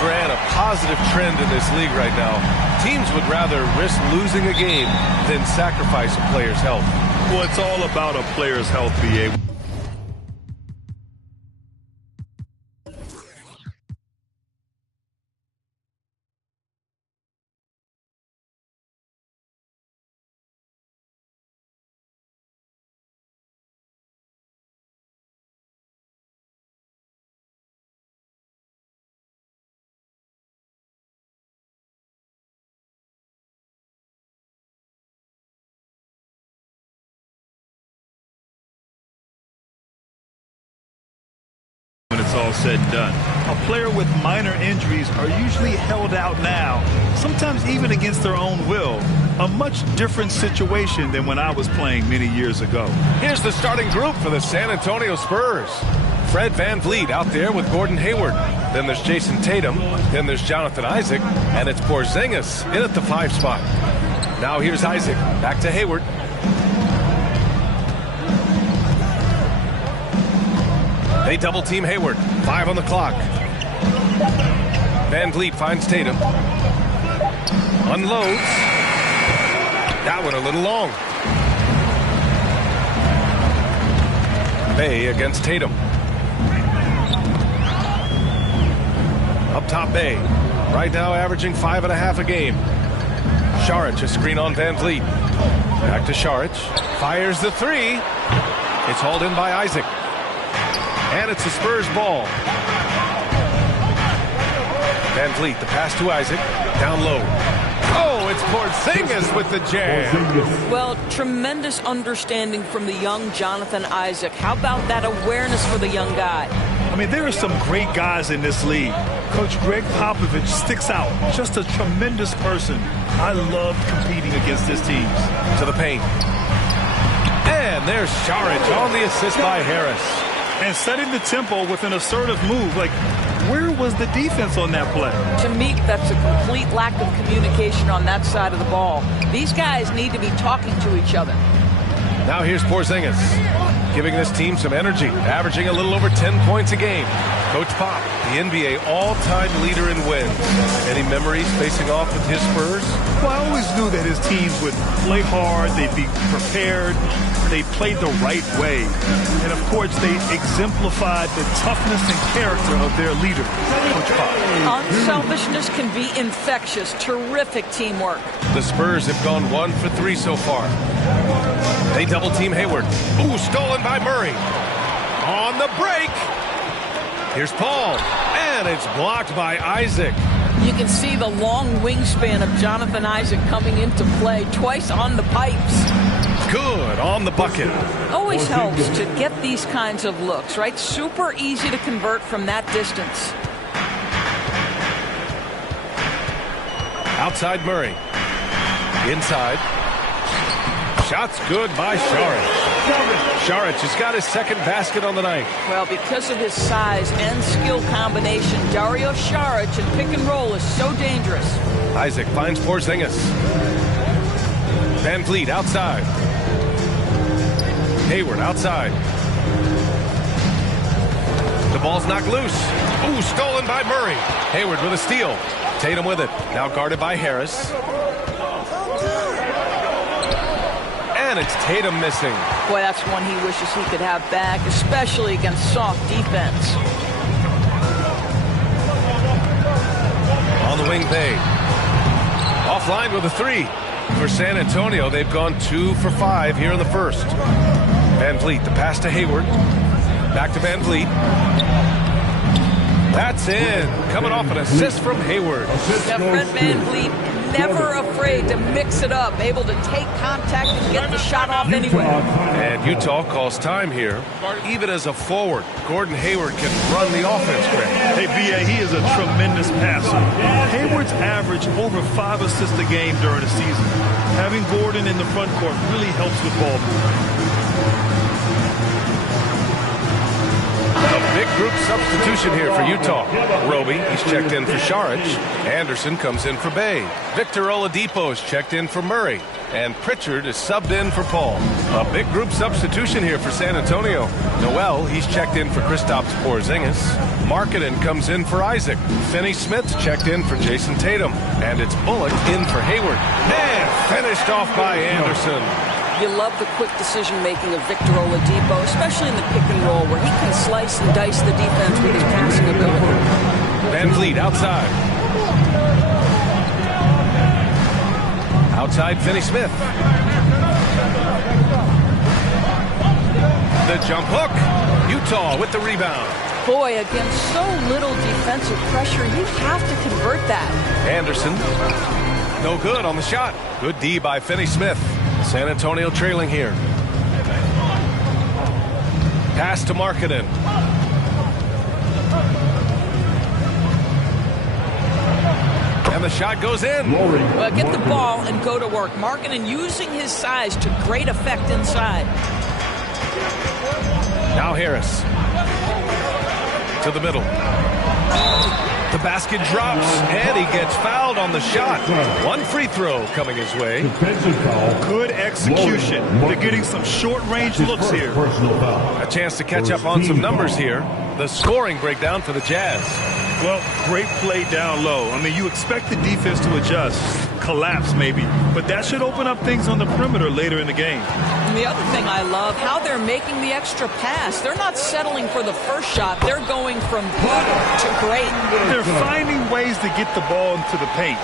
Grant, a positive trend in this league right now. Teams would rather risk losing a game than sacrifice a player's health. Well, it's all about a player's health, B.A. When it's all said and done. A player with minor injuries are usually held out now, sometimes even against their own will. A much different situation than when I was playing many years ago. Here's the starting group for the San Antonio Spurs. Fred VanVleet out there with Gordon Hayward. Then there's Jason Tatum. Then there's Jonathan Isaac. And it's Porzingis in at the 5 spot. Now here's Isaac. Back to Hayward. They double team Hayward. 5 on the clock. VanVleet finds Tatum. Unloads. That one a little long. Bey against Tatum. Up top Bey. Right now averaging 5.5 a game. Saric a screen on VanVleet. Back to Saric. Fires the 3. It's hauled in by Isaac. And it's the Spurs ball. VanVleet, the pass to Isaac. Down low. Oh, it's Porzingis with the jam. Well, tremendous understanding from the young Jonathan Isaac. How about that awareness for the young guy? I mean, there are some great guys in this league. Coach Greg Popovich sticks out. Just a tremendous person. I loved competing against his teams. To the paint. And there's Saric on the assist by Harris. And setting the tempo with an assertive move. Like, where was the defense on that play? To me, that's a complete lack of communication on that side of the ball. These guys need to be talking to each other. Now here's Porzingis, giving this team some energy, averaging a little over 10 points a game. Coach Pop, the NBA all-time leader in wins. Any memories facing off with his Spurs? Well, I always knew that his teams would play hard, they'd be prepared, they played the right way. And, of course, they exemplified the toughness and character of their leader, Coach Pop. Unselfishness can be infectious. Terrific teamwork. The Spurs have gone 1 for 3 so far. They double-team Hayward. Ooh, stolen by Murray. On the break. Here's Paul. And it's blocked by Isaac. You can see the long wingspan of Jonathan Isaac coming into play. Twice on the pipes. Good on the bucket. Always helps to get these kinds of looks, right? Super easy to convert from that distance. Outside Murray. Inside. Shots good by Saric. Saric has got his second basket on the night. Well, because of his size and skill combination, Dario Saric in pick and roll is so dangerous. Isaac finds Porzingis. VanVleet outside. Hayward outside. The ball's knocked loose. Ooh, stolen by Murray. Hayward with a steal. Tatum with it. Now guarded by Harris. And it's Tatum missing. Boy, that's one he wishes he could have back, especially against soft defense. On the wing, Bey. Offline with a 3. For San Antonio, they've gone 2 for 5 here in the first. VanVleet, the pass to Hayward. Back to VanVleet. That's in. Coming off an assist from Hayward. Yeah, Fred VanVleet, never afraid to mix it up. Able to take contact and get the shot off anyway. And Utah calls time here. Even as a forward, Gordon Hayward can run the offense, Greg. Hey, B.A., he is a tremendous passer. Hayward's averaged over 5 assists a game during the season. Having Gordon in the front court really helps with ball movement. The Big group substitution here for Utah. Roby, he's checked in for Šarić. Anderson comes in for Bay. Victor Oladipo is checked in for Murray. And Pritchard is subbed in for Paul. A big group substitution here for San Antonio. Noel, he's checked in for Kristaps Porzingis. Markkanen comes in for Isaac. Finney-Smith's checked in for Jason Tatum. And it's Bullock in for Hayward. And finished off by Anderson. You love the quick decision-making of Victor Oladipo, especially in the pick and roll, where he can slice and dice the defense with his passing ability. VanVleet outside. Outside Finney-Smith. The jump hook. Utah with the rebound. Boy, against so little defensive pressure, you have to convert that. Anderson. No good on the shot. Good D by Finney-Smith. San Antonio trailing here. Pass to Markkanen. And the shot goes in. Well, get the ball and go to work. Markkanen using his size to great effect inside. Now Harris. To the middle. The basket drops, and he gets fouled on the shot. One free throw coming his way. Good execution. They're getting some short-range looks here. A chance to catch up on some numbers here. The scoring breakdown for the Jazz. Well, great play down low. I mean, you expect the defense to adjust, collapse maybe, but that should open up things on the perimeter later in the game. And the other thing I love, how they're making the extra pass. They're not settling for the first shot. They're going from good to great. They're finding ways to get the ball into the paint.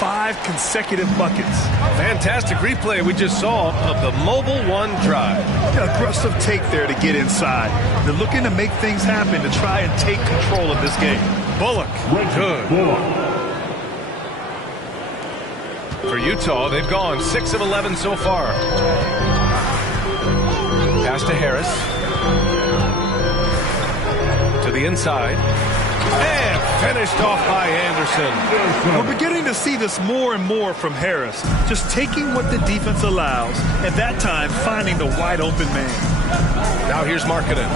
5 consecutive buckets. Fantastic replay we just saw of the Mobile One drive. Aggressive take there to get inside. They're looking to make things happen to try and take control of this game. Bullock, good. For Utah, they've gone 6 of 11 so far. Pass to Harris. To the inside. And finished off by Anderson. We're beginning to see this more and more from Harris. Just taking what the defense allows, and that time finding the wide open man. Now here's Markkanen.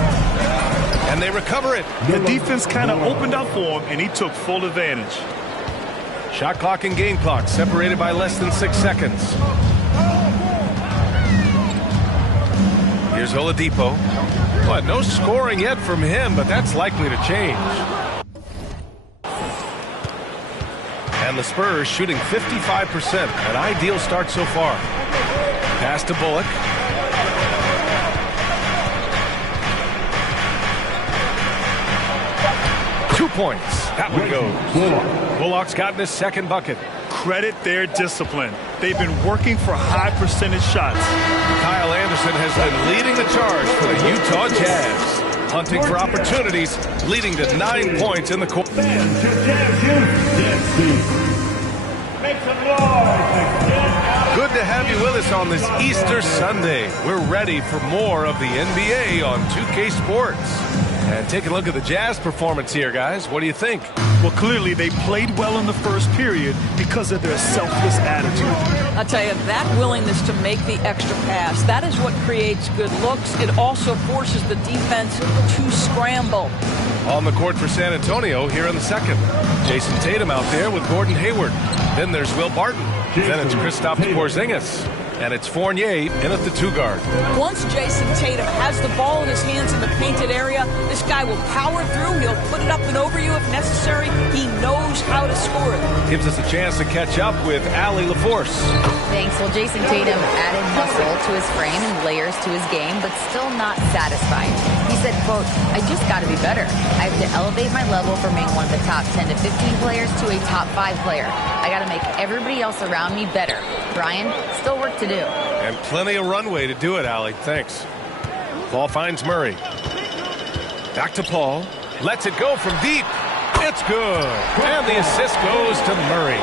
And they recover it. The defense kind of opened up for him, and he took full advantage. Shot clock and game clock separated by less than 6 seconds. Here's Oladipo. But no scoring yet from him, but that's likely to change. And the Spurs shooting 55%. An ideal start so far. Pass to Bullock. Points. That one goes. Bullock's gotten his second bucket. Credit their discipline. They've been working for high percentage shots. Kyle Anderson has been leading the charge for the Utah Jazz. Hunting for opportunities, leading to 9 points in the court. Good to have you with us on this Easter Sunday. We're ready for more of the NBA on 2K Sports. And take a look at the Jazz performance here, guys. What do you think? Well, clearly they played well in the first period because of their selfless attitude. I'll tell you, that willingness to make the extra pass, that is what creates good looks. It also forces the defense to scramble. On the court for San Antonio here in the second. Jason Tatum out there with Gordon Hayward. Then there's Will Barton. Then it's Kristaps Porzingis. And it's Fournier in at the 2 guard. Once Jason Tatum has the ball in his hands in the painted area, this guy will power through. He'll put it up and over you if necessary. He knows how to score it. Gives us a chance to catch up with Allie LaForce. Thanks. Well, Jason Tatum added muscle to his frame and layers to his game, but still not satisfied. He said, quote, "I just got to be better. I have to elevate my level from being one of the top 10 to 15 players to a top 5 player. I got to make everybody else around me better. Brian, still work to do." And plenty of runway to do it, Allie. Thanks. Paul finds Murray. Back to Paul. Lets it go from deep. It's good. And the assist goes to Murray.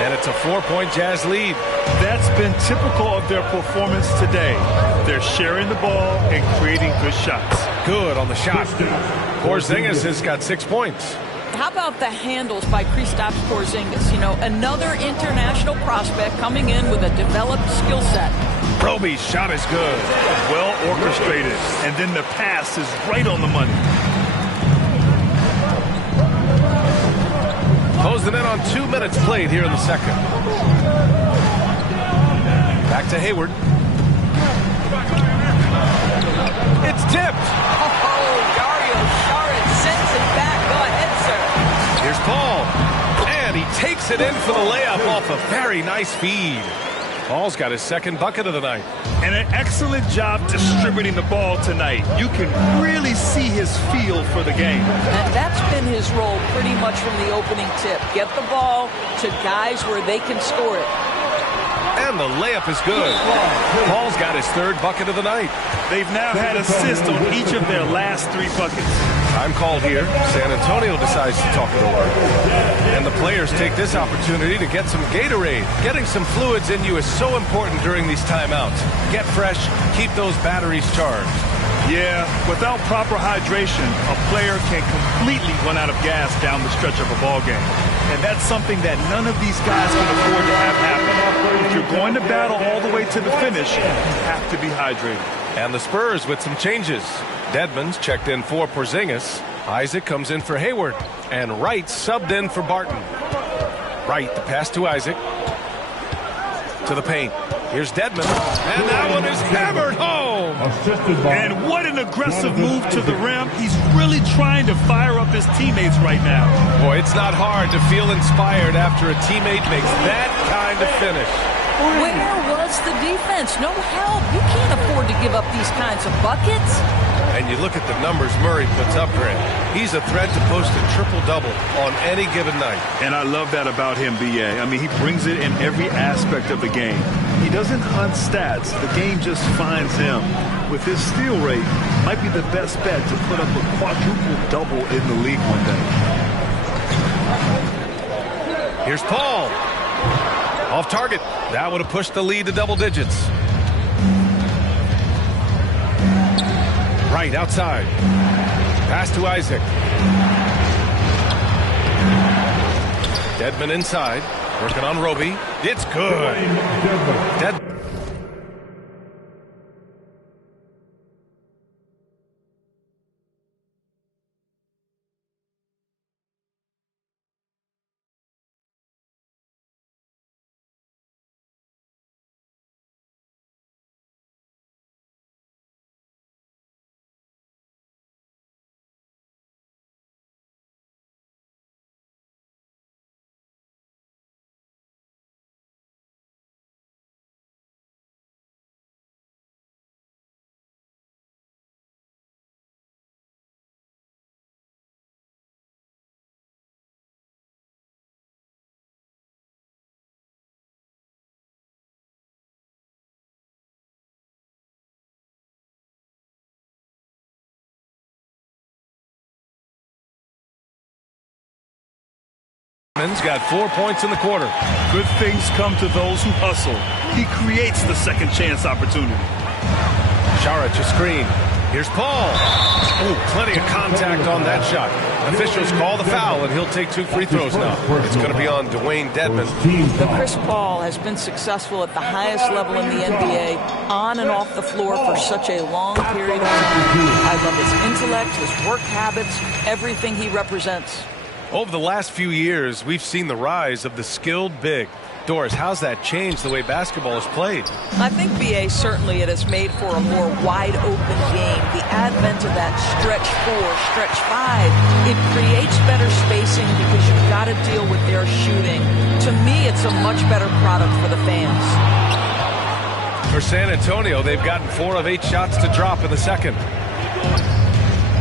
And it's a 4-point Jazz lead. That's been typical of their performance today. They're sharing the ball and creating good shots. Good on the shot. Porzingis has got 6 points. How about the handles by Kristaps Porzingis? You know, another international prospect coming in with a developed skill set. Roby's shot is good. Well orchestrated. And then the pass is right on the money. Closing in on 2 minutes played here in the second. Back to Hayward. It's tipped. Oh, Dario Saric sends it back. Go ahead, sir. Here's Paul. And he takes it in for the layup off a very nice feed. Paul's got his second bucket of the night. And an excellent job distributing the ball tonight. You can really see his feel for the game. And that's been his role pretty much from the opening tip. Get the ball to guys where they can score it. And the layup is good. Paul's got his third bucket of the night. They've now had assists on each of their last 3 buckets. Time called here. San Antonio decides to talk it over. And the players take this opportunity to get some Gatorade. Getting some fluids in you is so important during these timeouts. Get fresh, keep those batteries charged. Yeah, without proper hydration, a player can completely run out of gas down the stretch of a ball game. And that's something that none of these guys can afford to have happen. If you're going to battle all the way to the finish, you have to be hydrated. And the Spurs with some changes. Dedmon's checked in for Porzingis. Isaac comes in for Hayward. And Wright subbed in for Barton. Wright, the pass to Isaac. To the paint. Here's Dedmon. And that one is hammered home. And what an aggressive move to the rim. He's really trying to fire up his teammates right now. Boy, it's not hard to feel inspired after a teammate makes that kind of finish. Where was the defense? No help. You can't afford to give up these kinds of buckets. And you look at the numbers Murray puts up, Grant. He's a threat to post a triple-double on any given night. And I love that about him, B.A. I mean, he brings it in every aspect of the game. He doesn't hunt stats. The game just finds him. With his steal rate, might be the best bet to put up a quadruple-double in the league one day. Here's Paul. Off target. That would have pushed the lead to double digits. Right outside. Pass to Isaac. Dedmon inside. Working on Roby. It's good. Dedmon's got 4 points in the quarter. Good things come to those who hustle. He creates the second chance opportunity. Saric a screen. Here's Paul. Oh, plenty of contact on that shot. Officials call the foul, and he'll take 2 free throws now. It's going to be on Dwayne Dedmon. But Chris Paul has been successful at the highest level in the NBA, on and off the floor for such a long period of time. I love his intellect, his work habits, everything he represents. Over the last few years, we've seen the rise of the skilled big. Doris, how's that changed the way basketball is played? I think, B.A., certainly it has made for a more wide-open game. The advent of that stretch 4, stretch 5, it creates better spacing because you've got to deal with their shooting. To me, it's a much better product for the fans. For San Antonio, they've gotten 4 of 8 shots to drop in the second.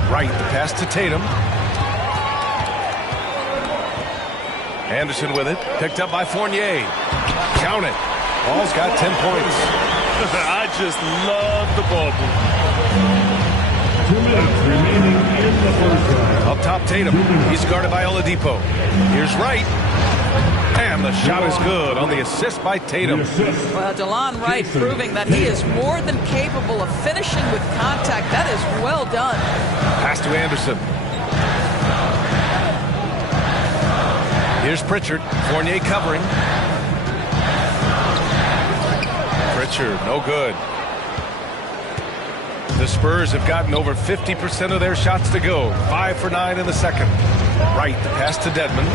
Right, the pass to Tatum. Anderson with it, picked up by Fournier. Count it. Paul's got 10 points. I just love the ball move. 2 minutes remaining in the first half. Up top, Tatum. He's guarded by Oladipo. Here's Wright. And the shot is good on the assist by Tatum. Well, DeLon Wright proving that he is more than capable of finishing with contact. That is well done. Pass to Anderson. Here's Pritchard. Fournier covering. Pritchard, no good. The Spurs have gotten over 50% of their shots to go. 5 for 9 in the second. Wright, the pass to Dedmon.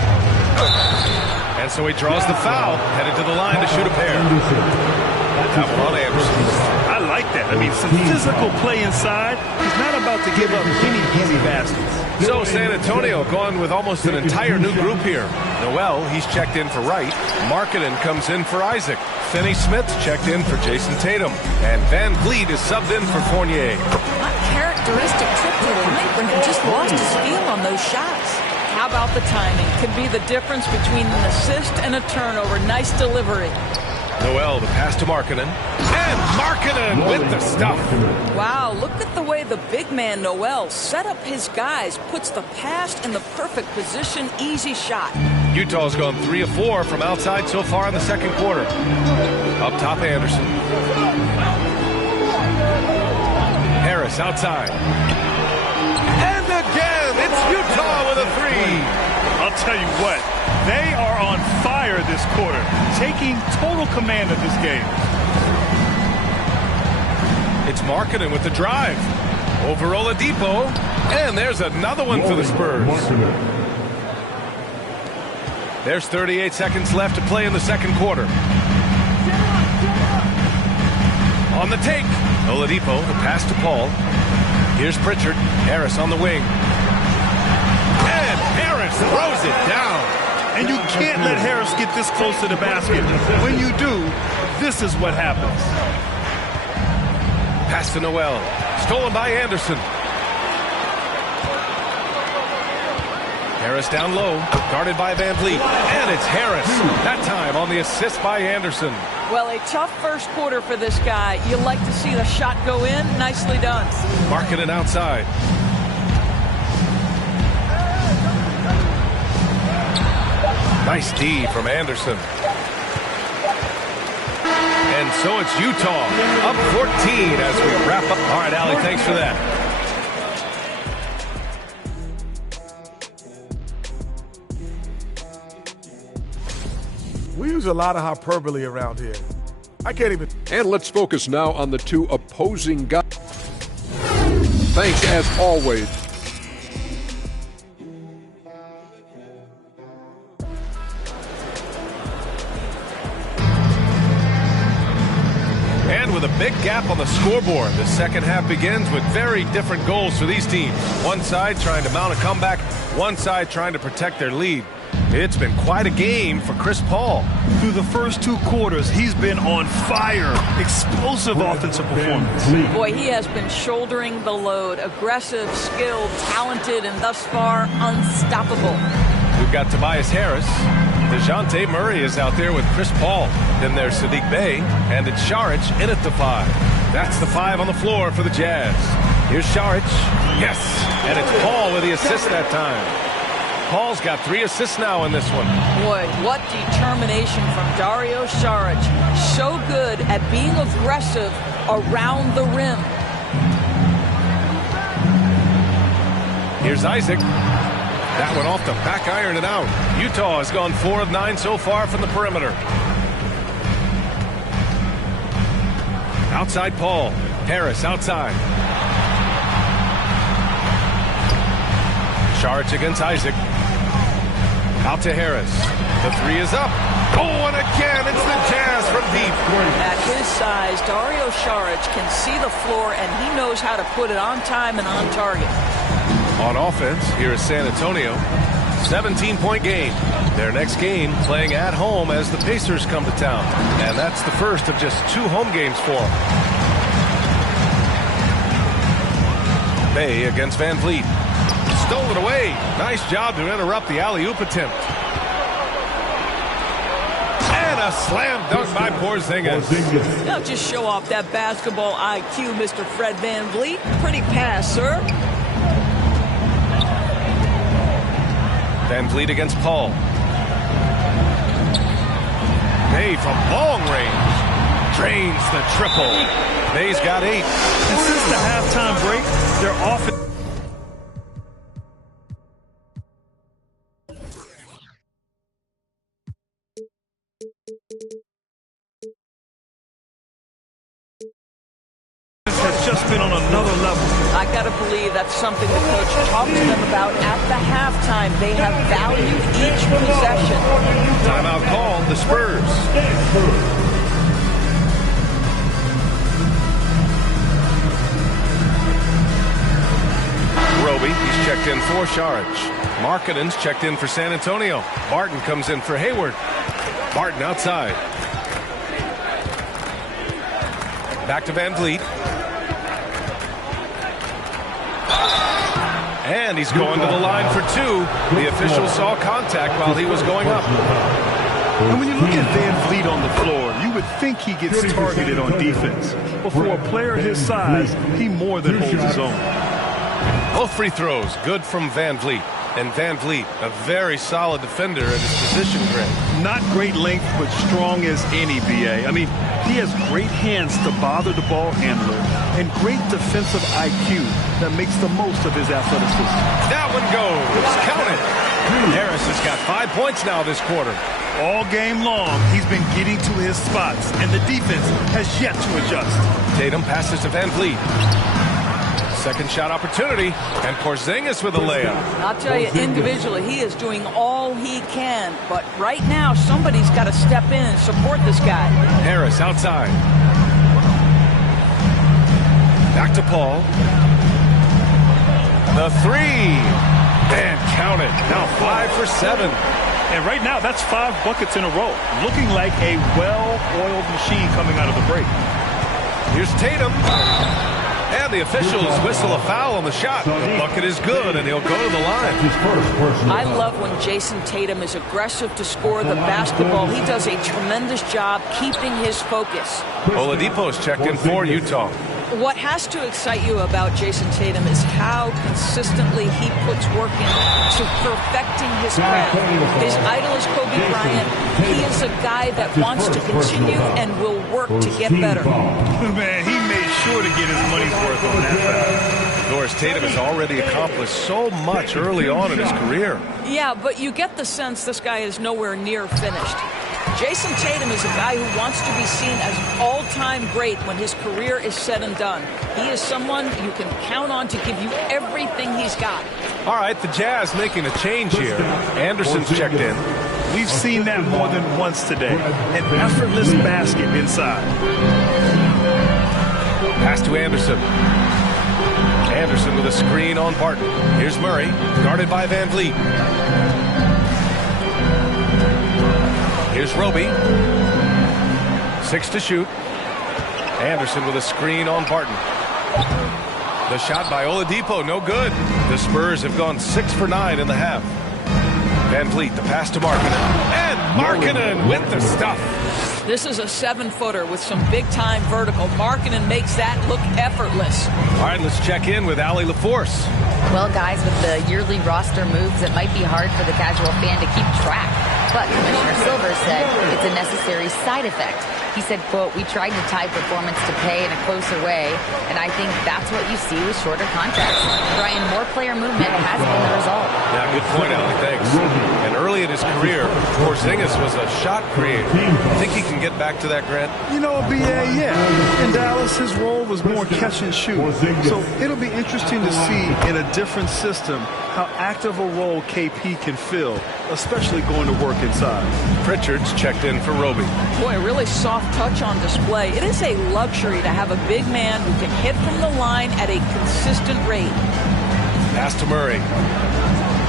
And so he draws the foul, headed to the line to shoot a pair. That one on Anderson. I like that. I mean, some physical play inside. He's not about to give up any easy baskets. So San Antonio going with almost an entire new group here. Noel, he's checked in for Wright. Markkanen comes in for Isaac. Finney-Smith checked in for Jason Tatum. And Van Vliet is subbed in for Fournier. Uncharacteristic trip to the line for him. Just lost his feel on those shots. How about the timing? Could be the difference between an assist and a turnover. Nice delivery. Noel, the pass to Markkanen. And Markkanen with the stuff. Wow, look at the way the big man Noel set up his guys, puts the pass in the perfect position, easy shot. Utah's gone 3 of 4 from outside so far in the second quarter. Up top, Anderson. Harris outside. And again, it's Utah with a 3. I'll tell you what, they are on fire this quarter, taking total command of this game. It's Markkanen with the drive. Over Oladipo. And there's another one for the Spurs. There's 38 seconds left to play in the second quarter. On the take. Oladipo, the pass to Paul. Here's Pritchard. Harris on the wing. And Harris throws it down. And you can't let Harris get this close to the basket. When you do, this is what happens. Pass to Noel. Stolen by Anderson. Harris down low. Guarded by Van Vliet. And it's Harris. That time on the assist by Anderson. Well, a tough first quarter for this guy. You like to see the shot go in. Nicely done. Markkanen outside. Nice D from Anderson. And so it's Utah up 14 as we wrap up. All right, Allie, thanks for that. We use a lot of hyperbole around here. I can't even. And let's focus now on the two opposing guys. Thanks as always. And with a big gap on the scoreboard, the second half begins with very different goals for these teams. One side trying to mount a comeback, one side trying to protect their lead. It's been quite a game for Chris Paul. Through the first 2 quarters, he's been on fire. Explosive offensive performance. Boy, he has been shouldering the load. Aggressive, skilled, talented, and thus far, unstoppable. We've got Tobias Harris. DeJounte Murray is out there with Chris Paul. Then there's Saddiq Bey, and it's Saric in at the 5. That's the 5 on the floor for the Jazz. Here's Saric. Yes, and it's Paul with the assist that time. Paul's got 3 assists now in this one. Boy, what determination from Dario Saric. So good at being aggressive around the rim. Here's Isaac. That one off the back iron and out. Utah has gone 4 of 9 so far from the perimeter. Outside Paul. Harris outside. Saric against Isaac. Out to Harris. The 3 is up. Oh, and again, it's the Jazz from deep. At his size, Dario Saric can see the floor, and he knows how to put it on time and on target. On offense, here is San Antonio. 17-point game. Their next game playing at home as the Pacers come to town. And that's the first of just 2 home games for them. Bey against Van Vliet. Stolen away. Nice job to interrupt the alley-oop attempt. And a slam dunk by Porzingis. Now just show off that basketball IQ, Mr. Fred Van Vliet. Pretty pass, sir. Van Vliet against Paul. Bey from long range. Drains the triple. Bey's got 8. And since the halftime break, their offense has just been on another level. I got to believe that's something the coach talked to them about at the halftime. They have valued each possession. Timeout called, the Spurs. Roby, he's checked in for Šarić. Markkanen's checked in for San Antonio. Barton comes in for Hayward. Barton outside. Back to Van Vliet. And he's going to the line for two. The official saw contact while he was going up. And when you look at Van Vliet on the floor, you would think he gets targeted on defense. But for a player his size, he more than holds his own. Both free throws good from Van Vliet. And Van Vliet, a very solid defender at his position grade. Not great length, but strong as any, B.A. I mean, he has great hands to bother the ball handler and great defensive IQ that makes the most of his athleticism. That one goes. Count it. Harris has got 5 points now this quarter. All game long, he's been getting to his spots, and the defense has yet to adjust. Tatum passes to Van Vliet. Second shot opportunity, and Porzingis with a layup. I'll tell you, individually, he is doing all he can. But right now, somebody's got to step in and support this guy. Harris outside. Back to Paul. The three. And count it. Now 5 for 7. And right now, that's 5 buckets in a row. Looking like a well-oiled machine coming out of the break. Here's Tatum. And the officials whistle a foul on the shot. The bucket is good, and he'll go to the line. I love when Jason Tatum is aggressive to score the basketball. He does a tremendous job keeping his focus. Oladipo's checked in for Utah. What has to excite you about Jason Tatum is how consistently he puts work into perfecting his craft. His idol is Kobe Bryant. He is a guy that wants to continue and will work to get better. Man, he made sure to get his money's worth on that foul. Norris Tatum has already accomplished so much early on in his career. Yeah, but you get the sense this guy is nowhere near finished. Jason Tatum is a guy who wants to be seen as an all-time great when his career is said and done. He is someone you can count on to give you everything he's got. All right, the Jazz making a change here. Anderson's checked in. We've seen that more than once today. An effortless basket inside. Pass to Anderson. Anderson with a screen on Barton. Here's Murray, guarded by Van Vliet. Here's Roby. 6 to shoot. Anderson with a screen on Barton. The shot by Oladipo, no good. The Spurs have gone 6 for 9 in the half. Van Vliet, the pass to Markkanen. And Markkanen with the stuff. This is a 7-footer with some big-time vertical. Markkanen makes that look effortless. All right, let's check in with Allie LaForce. Well, guys, with the yearly roster moves, it might be hard for the casual fan to keep track. But Commissioner Silver said it's a necessary side effect. He said, quote, "We tried to tie performance to pay in a closer way, and I think that's what you see with shorter contracts." Brian, more player movement has been the result. Yeah, good point, Allie. Thanks. And early in his career, Porzingis was a shot creator. Think he can get back to that, Grant? You know, B.A., yeah. In Dallas, his role was more catch and shoot. So it'll be interesting to see in a different system how active a role KP can fill, especially going to work inside. Pritchard's checked in for Roby. Boy, a really soft touch on display. It is a luxury to have a big man who can hit from the line at a consistent rate. Pass to Murray.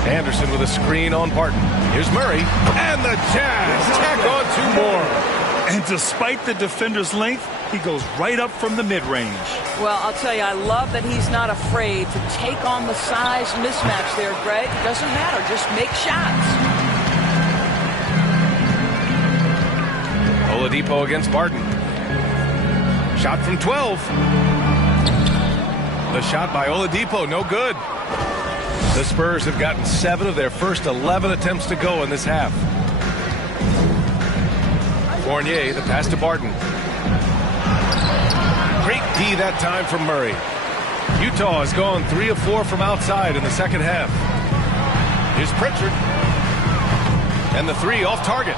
Anderson with a screen on Barton. Here's Murray. And the Jazz tack on 2 more. And despite the defender's length, he goes right up from the mid-range. Well, I'll tell you, I love that he's not afraid to take on the size mismatch there, Greg. It doesn't matter. Just make shots. Oladipo against Barton. Shot from 12. The shot by Oladipo, no good. The Spurs have gotten 7 of their first 11 attempts to go in this half. Fournier, the pass to Barton. Great D that time from Murray. Utah has gone 3 of 4 from outside in the second half. Here's Pritchard. And the 3 off target.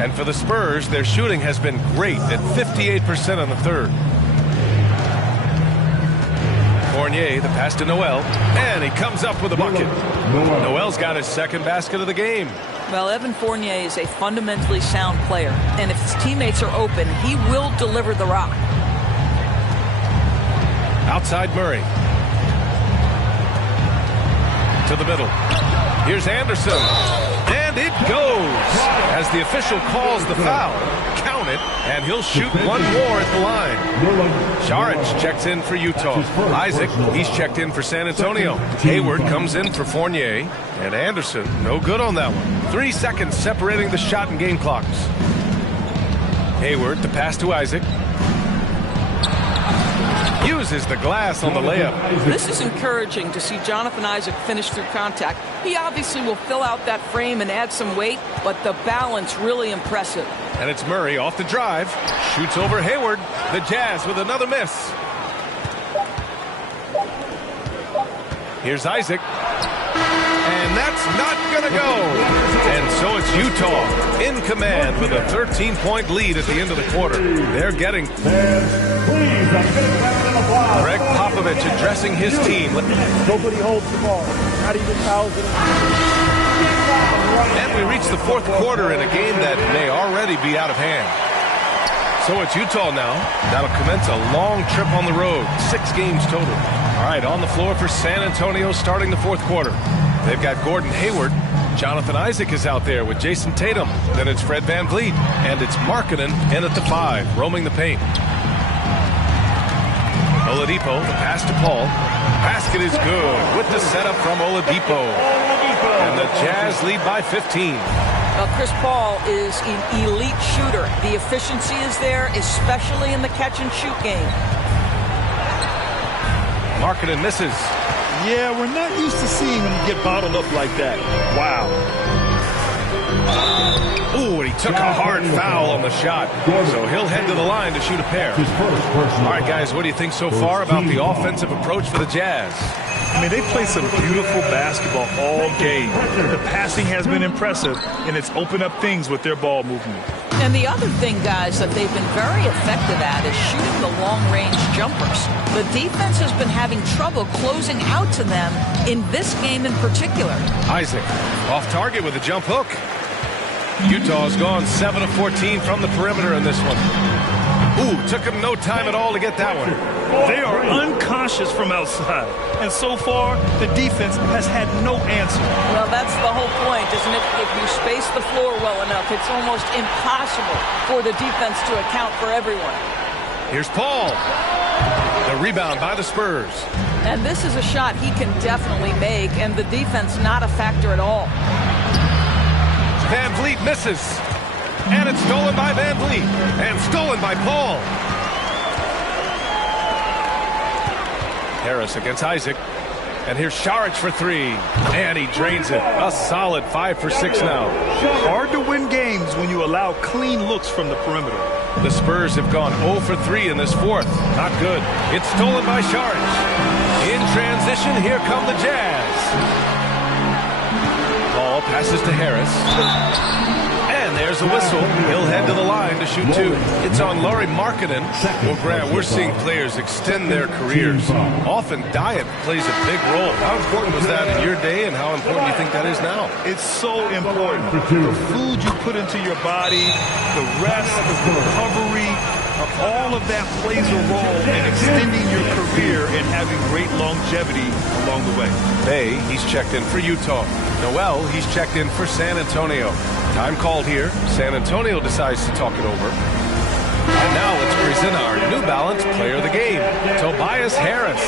And for the Spurs, their shooting has been great at 58% on the third. Fournier, the pass to Noel, and he comes up with a bucket. Noel's got his second basket of the game. Well, Evan Fournier is a fundamentally sound player, and if his teammates are open, he will deliver the rock. Outside Murray. To the middle. Here's Anderson. And it goes. As the official calls the foul, count it, and he'll shoot one more at the line. Šarić checks in for Utah. Isaac, he's checked in for San Antonio. Hayward comes in for Fournier. And Anderson, no good on that one. 3 seconds separating the shot and game clocks. Hayward, the pass to Isaac. Uses the glass on the layup. This is encouraging to see Jonathan Isaac finish through contact. He obviously will fill out that frame and add some weight, but the balance really impressive. And it's Murray off the drive. Shoots over Hayward. The Jazz with another miss. Here's Isaac. And that's not going to go. And so it's Utah in command with a 13-point lead at the end of the quarter. They're getting Greg Popovich addressing his team. Nobody holds the ball. Not even fouls it. And we reach the fourth quarter in a game that may already be out of hand. So it's Utah now. That'll commence a long trip on the road. 6 games total. All right, on the floor for San Antonio starting the fourth quarter. They've got Gordon Hayward. Jonathan Isaac is out there with Jason Tatum. Then it's Fred VanVleet. And it's Markkanen in at the 5, roaming the paint. Oladipo, the pass to Paul. Basket is good with the setup from Oladipo. And the Jazz lead by 15. Well, Chris Paul is an elite shooter. The efficiency is there, especially in the catch-and-shoot game. Markkanen misses. Yeah, we're not used to seeing him get bottled up like that. Wow. Ooh, and he took a hard foul on the shot. So he'll head to the line to shoot a pair. All right, guys, what do you think so far about the offensive approach for the Jazz? I mean, they play some beautiful basketball all game. The passing has been impressive, and it's opened up things with their ball movement. And the other thing, guys, that they've been very effective at is shooting the long-range jumpers. The defense has been having trouble closing out to them in this game in particular. Isaac off target with a jump hook. Utah's gone 7 of 14 from the perimeter in this one. Ooh, took him no time at all to get that one. They are unconscious from outside, and so far the defense has had no answer. Well, that's the whole point, isn't it? If you space the floor well enough, it's almost impossible for the defense to account for everyone. Here's Paul. The rebound by the Spurs. And this is a shot he can definitely make, and the defense not a factor at all. VanVleet misses. And it's stolen by VanVleet. And stolen by Paul. Harris against Isaac. And here's Šarić for 3. And he drains it. A solid 5 for 6 now. Hard to win games when you allow clean looks from the perimeter. The Spurs have gone 0 for 3 in this fourth. Not good. It's stolen by Šarić. In transition, here come the Jazz. Paul passes to Harris. And there's a whistle. He'll head to the line to shoot 2. It's on Lauri Markkanen. Well, Grant, we're seeing players extend their careers. Often diet plays a big role. How important was that in your day, and how important do you think that is now? It's so important. The food you put into your body, the rest, the recovery, all of that plays a role in extending your career and having great longevity along the way. Bay, he's checked in for Utah. Noel, he's checked in for San Antonio. Time called here. San Antonio decides to talk it over. And now let's present our New Balance player of the game, Tobias Harris.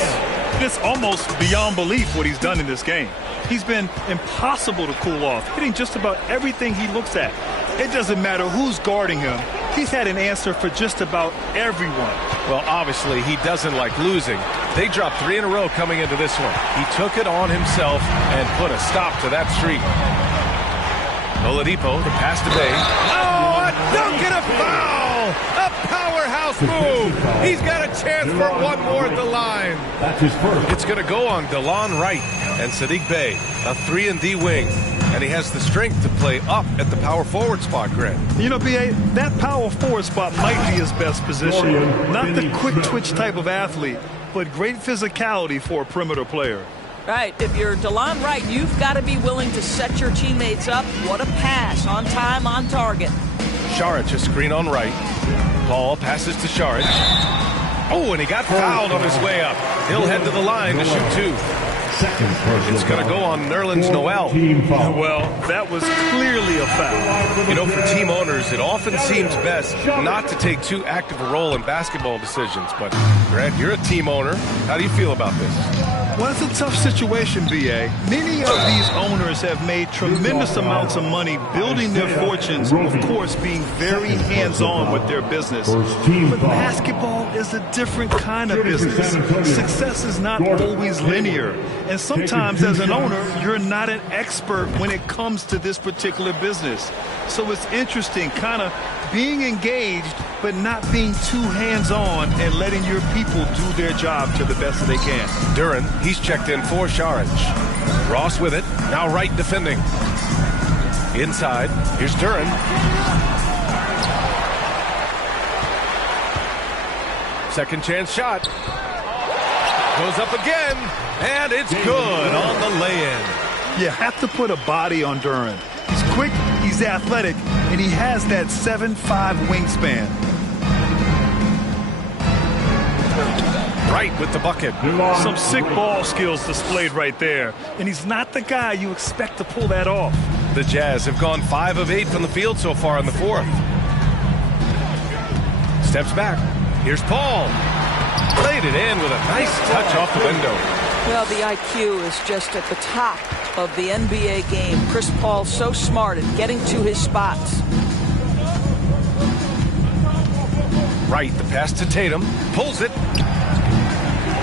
It's almost beyond belief what he's done in this game. He's been impossible to cool off, hitting just about everything he looks at. It doesn't matter who's guarding him. He's had an answer for just about everyone. Well, obviously, he doesn't like losing. They dropped 3 in a row coming into this one. He took it on himself and put a stop to that streak. Oladipo, the pass to Bay. Oh, a dunk and a foul! A powerhouse move! He's got a chance for one more at the line. That's his first. It's going to go on DeLon Wright and Saddiq Bey, a 3-and-D wing. And he has the strength to play up at the power forward spot, Grant. You know, B.A., that power forward spot might be his best position. Not the quick twitch type of athlete, but great physicality for a perimeter player. Right. If you're DeLon Wright, you've got to be willing to set your teammates up. What a pass. On time, on target. Šarić, a screen on Wright. Paul passes to Šarić. Oh, and he got fouled on his way up. He'll head to the line to shoot two. It's going to go on Nerlens Noel. Well, that was clearly a foul. You know, for team owners, it often seems best not to take too active a role in basketball decisions. But, Grant, you're a team owner. How do you feel about this? Well, it's a tough situation, B.A. Many of these owners have made tremendous amounts of money building their fortunes, of course, being very hands-on with their business. But basketball is a different kind of business. Success is not always linear. And sometimes, as an owner, you're not an expert when it comes to this particular business. So it's interesting, kind of being engaged, but not being too hands-on and letting your people do their job to the best that they can. Duren, he's checked in for Šarić. Ross with it. Now Wright defending. Inside. Here's Duren. Second chance shot. Goes up again. And it's good on the lay-in. You have to put a body on Duren. He's quick, he's athletic, and he has that 7'5" wingspan. Wright with the bucket. Some sick ball skills displayed right there. And he's not the guy you expect to pull that off. The Jazz have gone 5 of 8 from the field so far in the fourth. Steps back. Here's Paul. Played it in with a nice touch off the window. Well, the IQ is just at the top of the NBA game. Chris Paul so smart at getting to his spots. Wright, the pass to Tatum. Pulls it.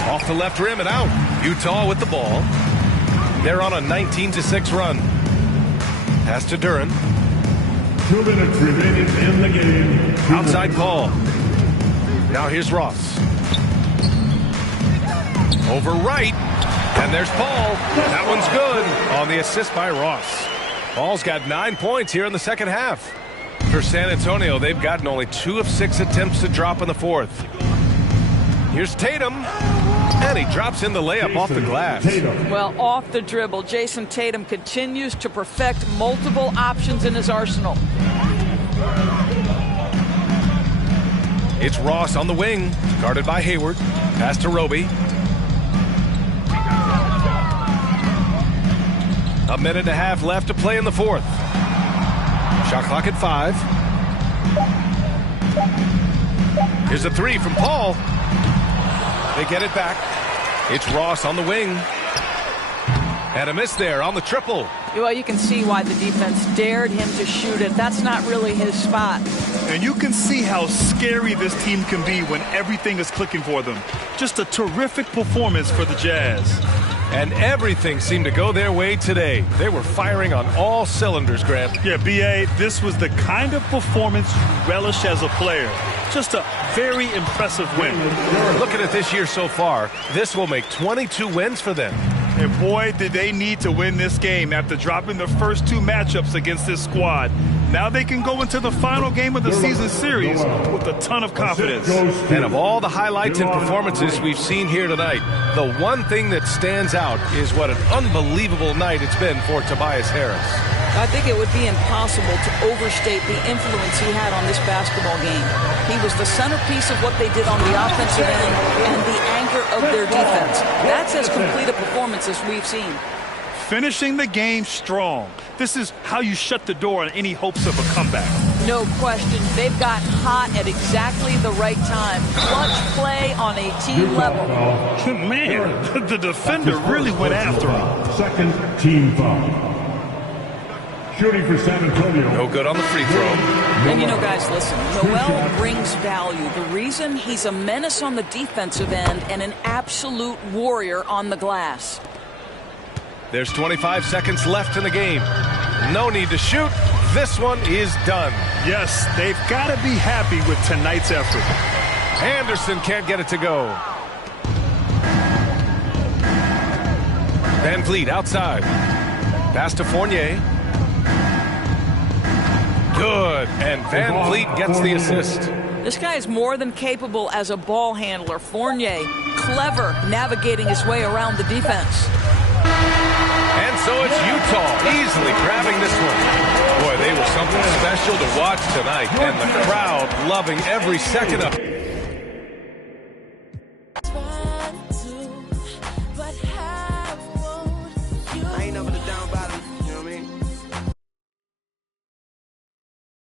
Off the left rim and out. Utah with the ball. They're on a 19-6 run. Pass to Duren. 2 minutes remaining in the game. Outside Paul. Now here's Ross. Over Wright. And there's Paul. That one's good on the assist by Ross. Paul's got 9 points here in the second half. For San Antonio, they've gotten only 2 of 6 attempts to drop in the fourth. Here's Tatum. And he drops in the layup off the glass. Well, off the dribble, Jason Tatum continues to perfect multiple options in his arsenal. It's Ross on the wing, guarded by Hayward. Pass to Roby. A minute and a half left to play in the fourth. Shot clock at 5. Here's a 3 from Paul. They get it back. It's Ross on the wing. And a miss there on the triple. Well, you can see why the defense dared him to shoot it. That's not really his spot. And you can see how scary this team can be when everything is clicking for them. Just a terrific performance for the Jazz. And everything seemed to go their way today. They were firing on all cylinders, Grant. Yeah, B.A., this was the kind of performance you relish as a player. Just a very impressive win. Looking at this year so far, this will make 22 wins for them. And boy, did they need to win this game after dropping the first 2 matchups against this squad. Now they can go into the final game of the season series with a ton of confidence. And of all the highlights and performances we've seen here tonight, the one thing that stands out is what an unbelievable night it's been for Tobias Harris. I think it would be impossible to overstate the influence he had on this basketball game. He was the centerpiece of what they did on the offensive end and the anchor of their defense. That's as complete a performance as we've seen. Finishing the game strong. This is how you shut the door on any hopes of a comeback. No question. They've gotten hot at exactly the right time. Clutch play on a team level. Man, the defender really went after him. Second team foul. Shooting for San Antonio. No good on the free throw. And you know, guys, listen, Noel brings value. The reason he's a menace on the defensive end and an absolute warrior on the glass. There's 25 seconds left in the game. No need to shoot. This one is done. Yes, they've got to be happy with tonight's effort. Anderson can't get it to go. Van Vliet outside. Pass to Fournier. Good. And Van Vliet gets the assist. This guy is more than capable as a ball handler. Fournier, clever, navigating his way around the defense. And so it's Utah easily grabbing this one. Boy, they were something special to watch tonight, and the crowd loving every second of it.